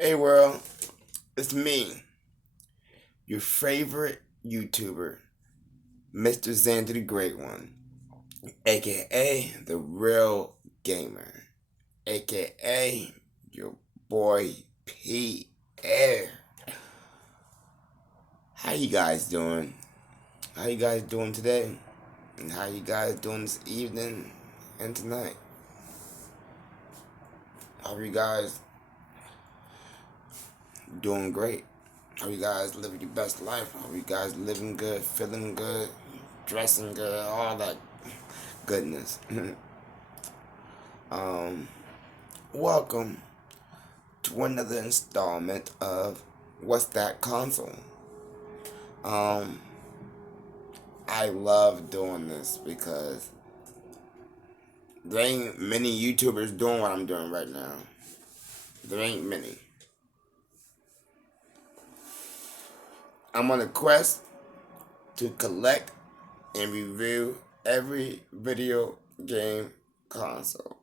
Hey world, it's me, your favorite YouTuber, Mr. Xander the Great One, aka the Real Gamer, aka your boy Pierre. How you guys doing? How you guys doing today? And how you guys doing this evening and tonight? How you guys doing great? How you guys living your best life? How you guys living good, feeling good, dressing good, all that goodness. um, Welcome to another installment of What's That Console? Um, I love doing this because there ain't many YouTubers doing what I'm doing right now. There ain't many. I'm on a quest to collect and review every video game console.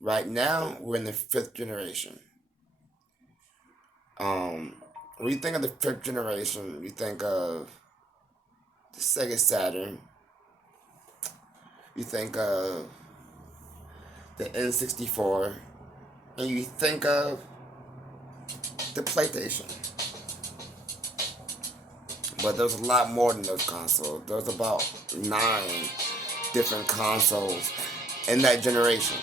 Right now, we're in the fifth generation. When you think of the fifth generation, you think of the Sega Saturn, you think of the N64, and you think of the PlayStation. But there's a lot more than those consoles. There's about 9 different consoles in that generation.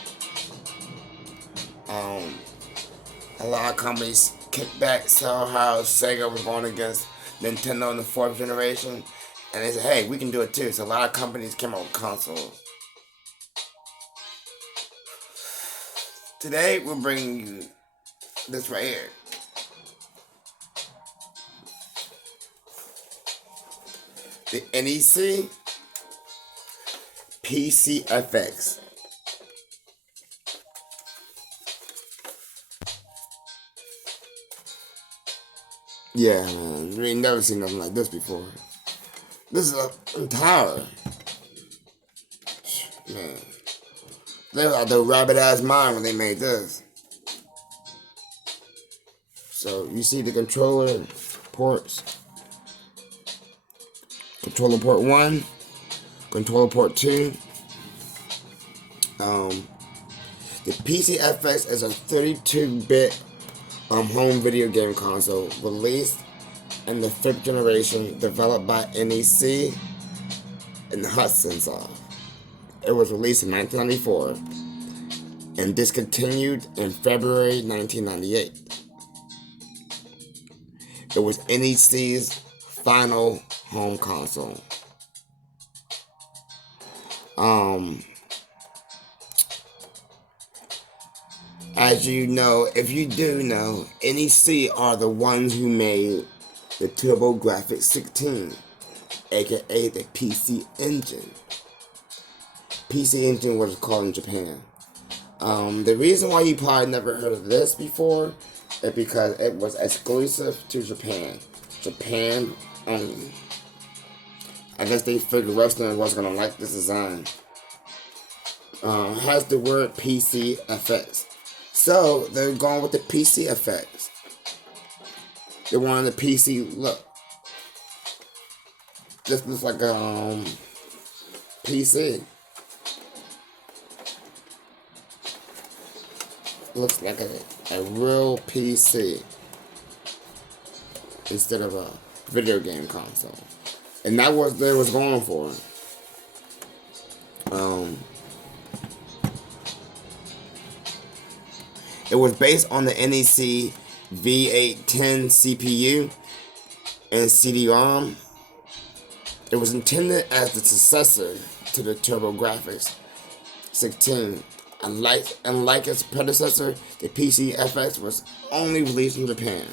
A lot of companies kicked back, saw how Sega was going against Nintendo in the fourth generation, and they said, hey, we can do it too. So a lot of companies came out with consoles. Today, we're bringing you this right here. The NEC PCFX. Yeah, man, we ain't never seen nothing like this before. This is a tower. Man, they were out their rabbit ass mind when they made this. So you see the controller ports. Controller port 1, controller port 2. The PCFX is a 32-bit home video game console released in the 5th generation, developed by NEC and Hudson Soft. It was released in 1994 and discontinued in February 1998. It was NEC's final home console. As you know, if you do know, NEC are the ones who made the TurboGrafx 16, aka the PC Engine. PC Engine was called in Japan. The reason why you probably never heard of this before is because it was exclusive to Japan. Japan only. I guess they figured Westerners wasn't gonna like this design. Has the word PC effects. So they're going with the PC effects. They wanted the PC look. This looks like a PC. Looks like a real PC instead of a video game console. And that was they was going for. It was based on the NEC V810 CPU and CD-ROM. It was intended as the successor to the TurboGrafx 16. Unlike its predecessor, the PCFX was only released in Japan.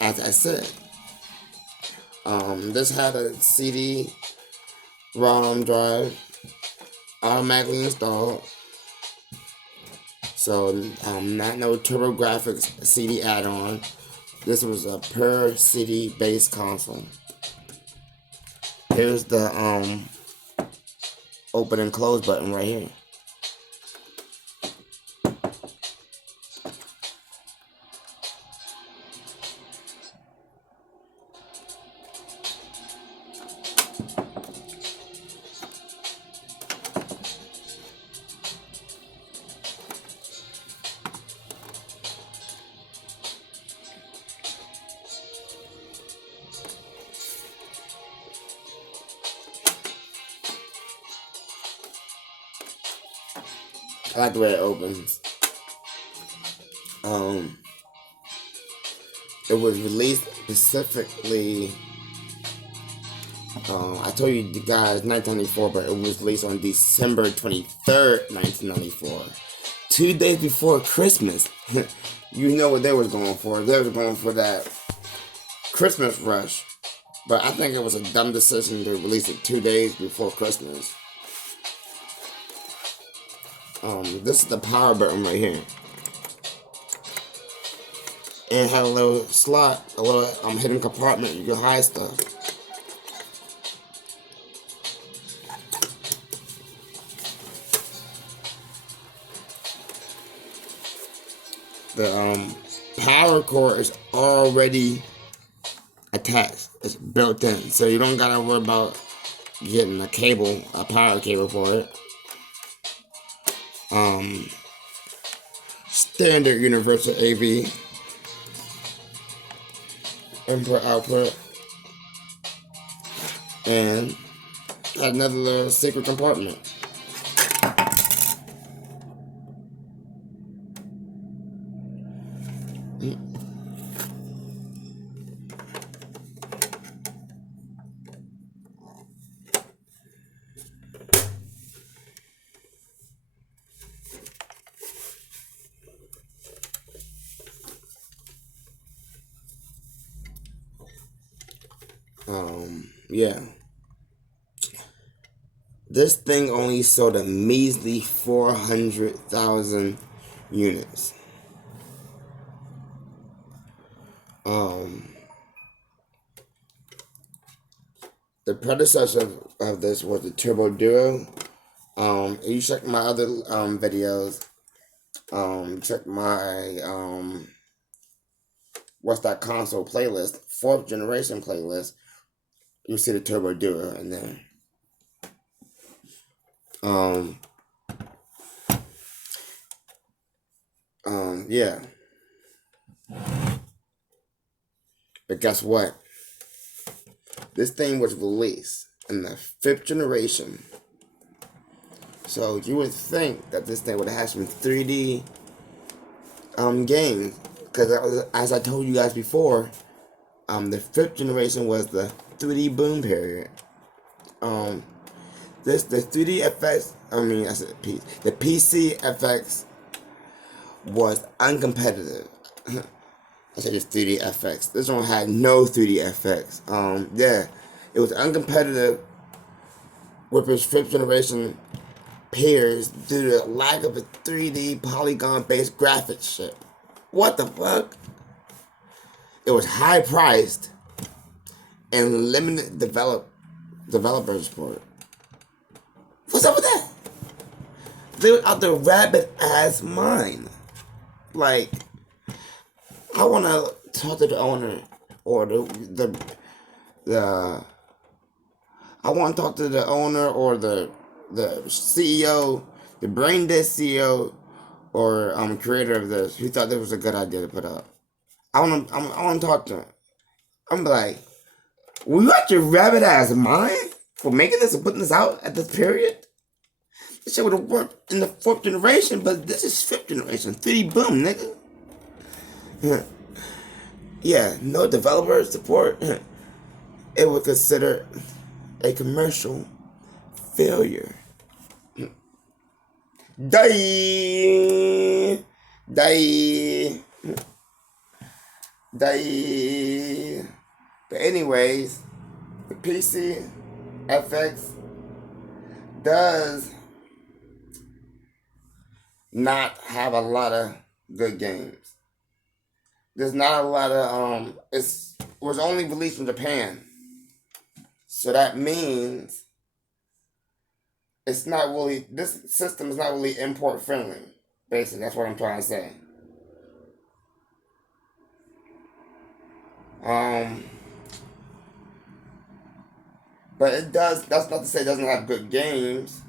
As I said, this had a CD-ROM drive automatically installed. So, not no TurboGrafx CD add-on. This was a per CD based console. Here's the open and close button right here. I like the way it opens. Um, it was released specifically. I told you guys 1994, but it was released on December 23rd, 1994. 2 days before Christmas. You know what they was going for. They was going for that Christmas rush. But I think it was a dumb decision to release it 2 days before Christmas. This is the power button right here. And it had a little slot, a little hidden compartment. You can hide stuff. The power cord is already attached. It's built in, so you don't gotta worry about getting a power cable for it. Standard universal AV input output, and another little secret compartment. Yeah. This thing only sold a measly 400,000 units. The predecessor of this was the Turbo Duo. You check my other videos. Check my what's that console playlist, 4th generation playlist. You see the Turbo Duo in there. Yeah. But guess what? This thing was released in the 5th generation. So you would think that this thing would have some 3D games. Because as I told you guys before, the 5th generation was the 3D boom period. The 3D FX, the PC FX was uncompetitive. I said it's 3D FX. This one had no 3D FX. Yeah, it was uncompetitive with its 5th generation peers due to the lack of a 3D polygon-based graphics chip. What the fuck? It was high priced and limited developer support. What's up with that? They were out there rabbit ass mine. Like, I want to talk to the owner or the I want to talk to the owner or the CEO, the brain dead CEO or creator of this who thought this was a good idea to put up. I want to talk to him. I'm like, were you out your rabbit ass mind for making this and putting this out at this period? This shit would have worked in the 4th generation, but this is 5th generation. 3D boom, nigga. Yeah, no developer support. It would consider a commercial failure. Die. But anyways, the PC FX does not have a lot of good games. There's not a lot of it was only released in Japan. So that means it's not really, this system is not really import friendly. Basically, that's what I'm trying to say. But it does, that's not to say it doesn't have good games.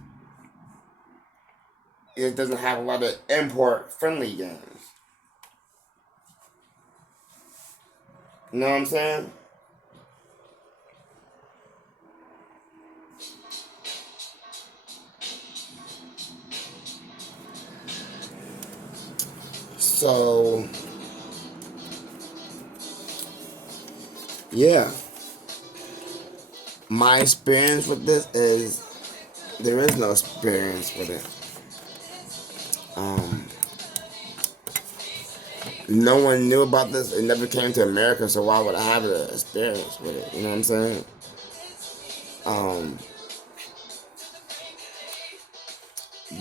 It doesn't have a lot of import friendly games. You know what I'm saying? So, yeah. My experience with this is there is no experience with it. No one knew about this. It never came to America, so why would I have an experience with it? You know what I'm saying? Um,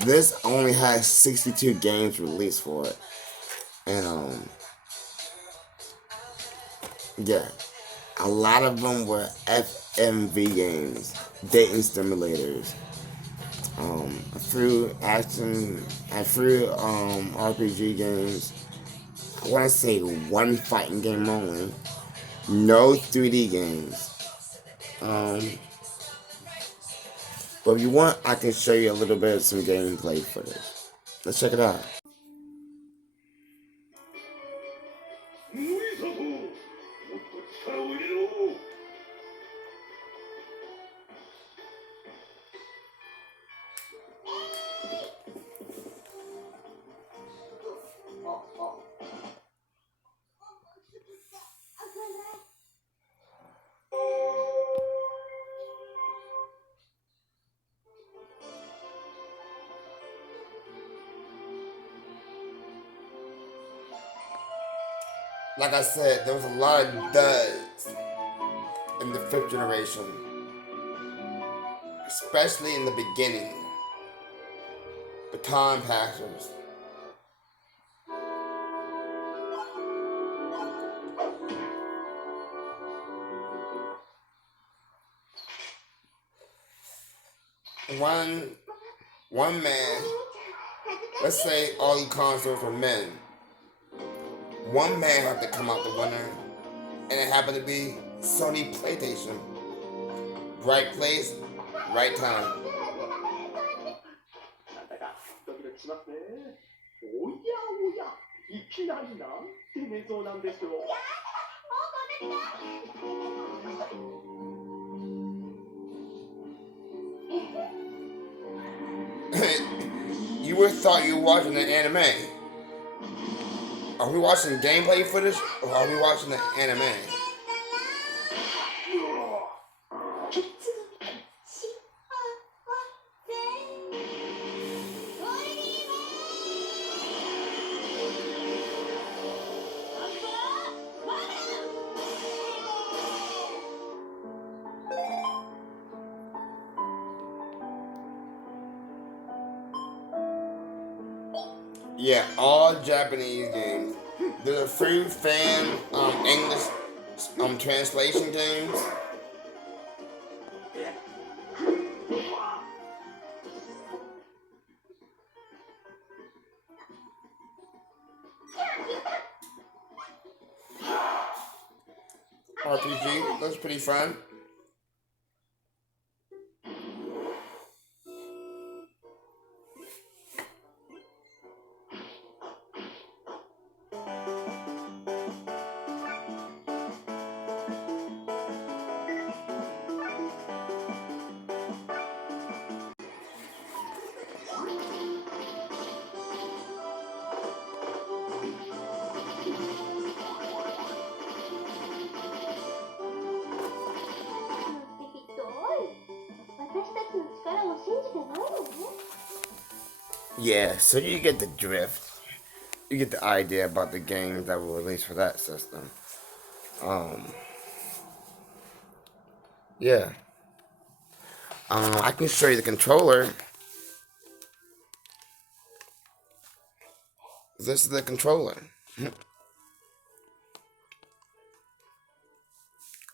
this only has 62 games released for it, and yeah, a lot of them were FMV games, dating simulators, a few action, a few RPG games. I want to say one fighting game only. No 3D games. But if you want, I can show you a little bit of some gameplay footage. Let's check it out. Like I said, there was a lot of duds in the fifth generation, especially in the beginning. Baton passers. One man, let's say all these consoles were men. One man had to come out the winner, and it happened to be Sony PlayStation. Right place, right time. You would have thought you were watching an anime. Are we watching gameplay footage or are we watching the anime? Yeah, all Japanese games. There's a few fan English translation games. RPG looks pretty fun. Yeah, so you get the drift. You get the idea about the games that were released for that system. Yeah. I can show you the controller. This is the controller.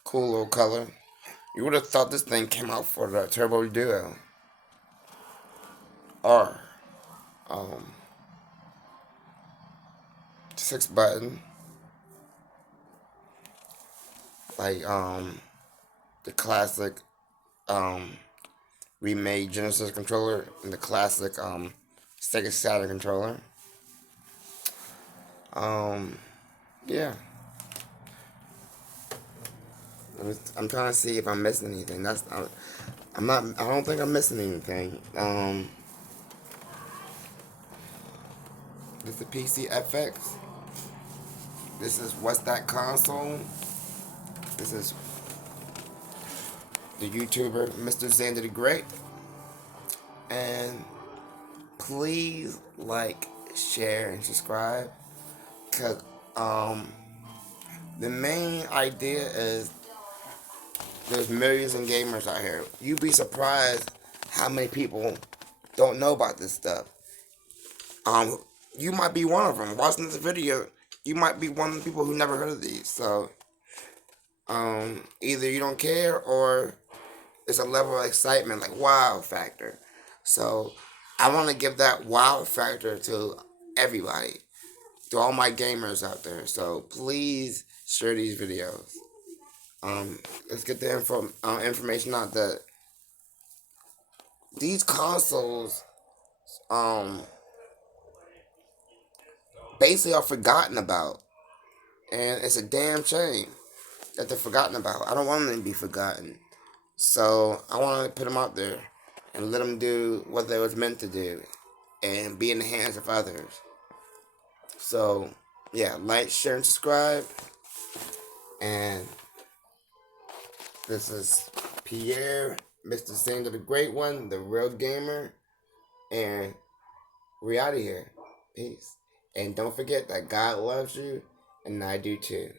Cool little color. You would have thought this thing came out for the Turbo Duo. Or, um, 6 button. Like, the classic, remade Genesis controller and the classic, Sega Saturn controller. Yeah. I'm trying to see if I'm missing anything. I'm not. I don't think I'm missing anything. This is PC FX. This is What's That Console. This is the YouTuber Mr. Xander the Great. And please like, share, and subscribe. Cause the main idea is there's millions of gamers out here. You'd be surprised how many people don't know about this stuff. You might be one of them. Watching this video, you might be one of the people who never heard of these. So, either you don't care or it's a level of excitement, like wow factor. So, I want to give that wow factor to everybody, to all my gamers out there. So, please share these videos. Let's get the information out that these consoles, basically are forgotten about. And it's a damn shame that they're forgotten about. I don't want them to be forgotten. So I want to put them out there and let them do what they was meant to do and be in the hands of others. So, yeah, like, share, and subscribe. And this is Pierre, Mr. Xander the Great One, the real gamer. And we're out of here. Peace. And don't forget that God loves you, and I do too.